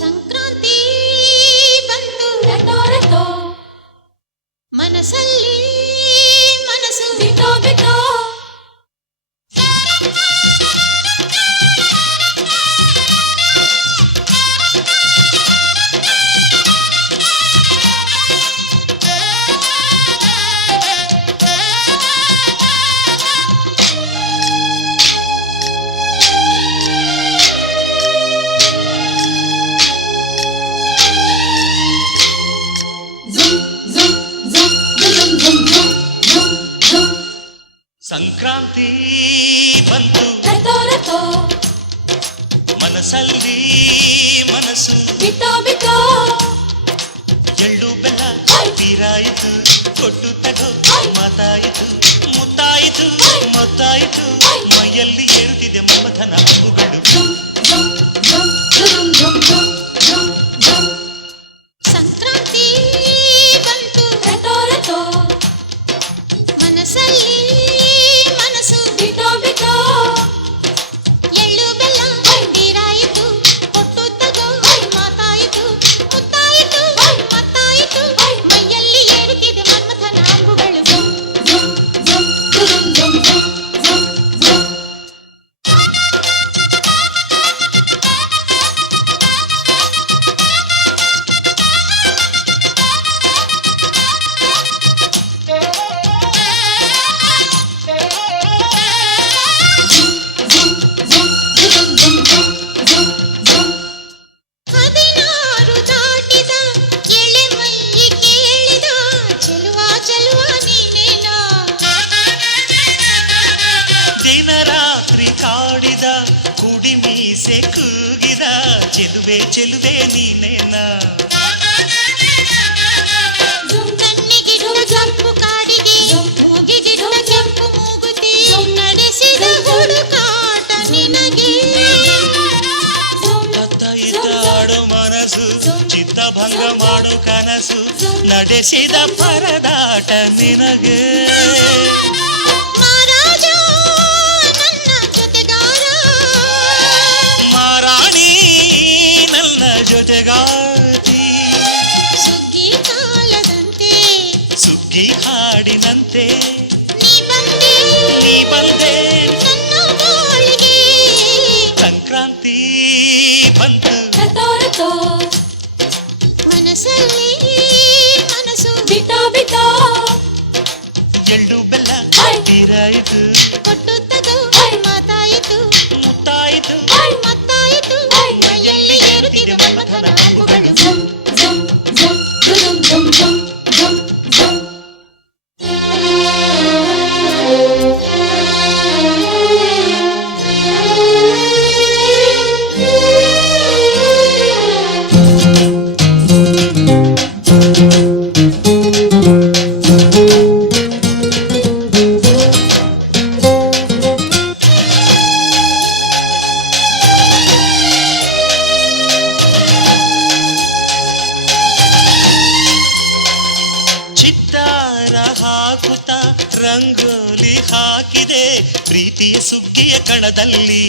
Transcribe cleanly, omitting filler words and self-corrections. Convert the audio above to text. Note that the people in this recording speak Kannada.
ಸಂಕ್ರಾಂತಿ ಬಂತು ರಟೋ ರಟೋ, ಮನಸ್ಸಲ್ಲಿ ಮನಸ್ಸು ಬಿಟೋ ಬಿಟೋ. ಸಂಕ್ರಾಂತಿ ಬಂತು ರಟೋ ರಟೋ, ಮನಸ್ಸಲ್ಲಿ ಮನಸ್ಸು ಬಿಟೋ ಬಿಟೋ. ಎಳ್ಳು ಬೆಲ್ಲ ತೀರಾಯಿತು, ಕೊಟ್ಟು ತಗೋ ಮಾತಾಯಿತು, ಮುತ್ತಾಯಿತು ಮೊತ್ತಾಯಿತು, ಮೈಯಲ್ಲಿ ಏರುತ್ತಿದೆ ಮಮಥನ ಹಬ್ಬುಗಳು. ಸಂಕ್ರಾಂತಿ ಬಂತು ರಟೋ ರಟೋ, ಮನಸ್ಸಲ್ಲಿ ಮನಸ್ಸು ಬಿಟೋ ಬಿಟೋ. ಎಳ್ಳು ಬೆಲ್ಲ ತೀರಾಯಿತು, ಕೊಟ್ಟು ತಗೋ ಮಾತಾಯಿತು, ಮುತ್ತಾಯಿತು ಮತ್ತಾಯಿತು, ಮೈಯಲ್ಲಿ ಏರುತ್ತಿದೆ ಮನ್ಮಥನ ಅಂಬುಗಳು. ಹದಿನಾರು ದಾಟಿದ ಎಳೆ ಮೈ ಕೇಳಿದ, ಚೆಲುವ ಚೆಲುವ ನೀನೇನಾ. ದಿನ ರಾತ್ರಿ ಕಾಡಿದ ಕುಡಿ ಮೀಸೆ ಕೂಗಿದ, ಚೆಲುವೆ ಚೆಲುವೆ ನೀನೇನ. ಕಣ್ಣಿಗಿಡುವ ಕೆಂಪು ಕಾಡಿಗೆ, ಮೂಗಿಗಿಡುವ ಕೆಂಪು ಮೂಗುತಿ, ನಡೆಸಿದ ಹುಡುಕಾಟ ನಿನಗೆ. ಅತ್ತ ಇತ್ತ ಆಡೋ ಮನಸ್ಸು, ಚಿತ್ತಭಂಗ ಮಾಡೋ ಕನಸು, ನಡೆಸಿದ ಪರದಾಟ ನಿನಗೆ. ಮಹಾರಾಜ ನನ್ನ ಜೊತೆಗಾರ, ಮಾರಾಣಿ ನನ್ನ ಜೊತೆಗಾತಿ, ಸುಗ್ಗಿ ಕಾಲದಂತೆ ಸುಗ್ಗಿ ಹಾಡಿನಂತೆ ನೀ ಬಂದೆ ನೀ ಬಂದೆ. ನನ್ನ ಬಾಳಿಗೆ. ಸಂಕ್ರಾಂತಿ ಬಂತು ರಟೋ ರಟೋ, ಮನಸ್ಸಲ್ಲಿ ಮನಸ್ಸು ಬಿಟೋ ಬಿಟೋ. ಎಳ್ಳು ಬೆಲ್ಲ ತೀರಾಯಿತು, ಕೊಟ್ಟು ತಗೋ ಮಾತಾಯಿತು, ಮುತ್ತಾಯಿತು ಮತ್ತಾಯಿತು, ಮೈಯಲ್ಲಿ ಏರುತ್ತಿದೆ ಮನ್ಮಥನ ಅಂಬುಗಳು. ಚಿತ್ತಾರ ಹಾಕುತ್ತ ರಂಗೋಲಿ ಹಾಕಿದೆ ಪ್ರೀತಿಯ ಸುಗ್ಗಿಯ ಕಣದಲ್ಲಿ.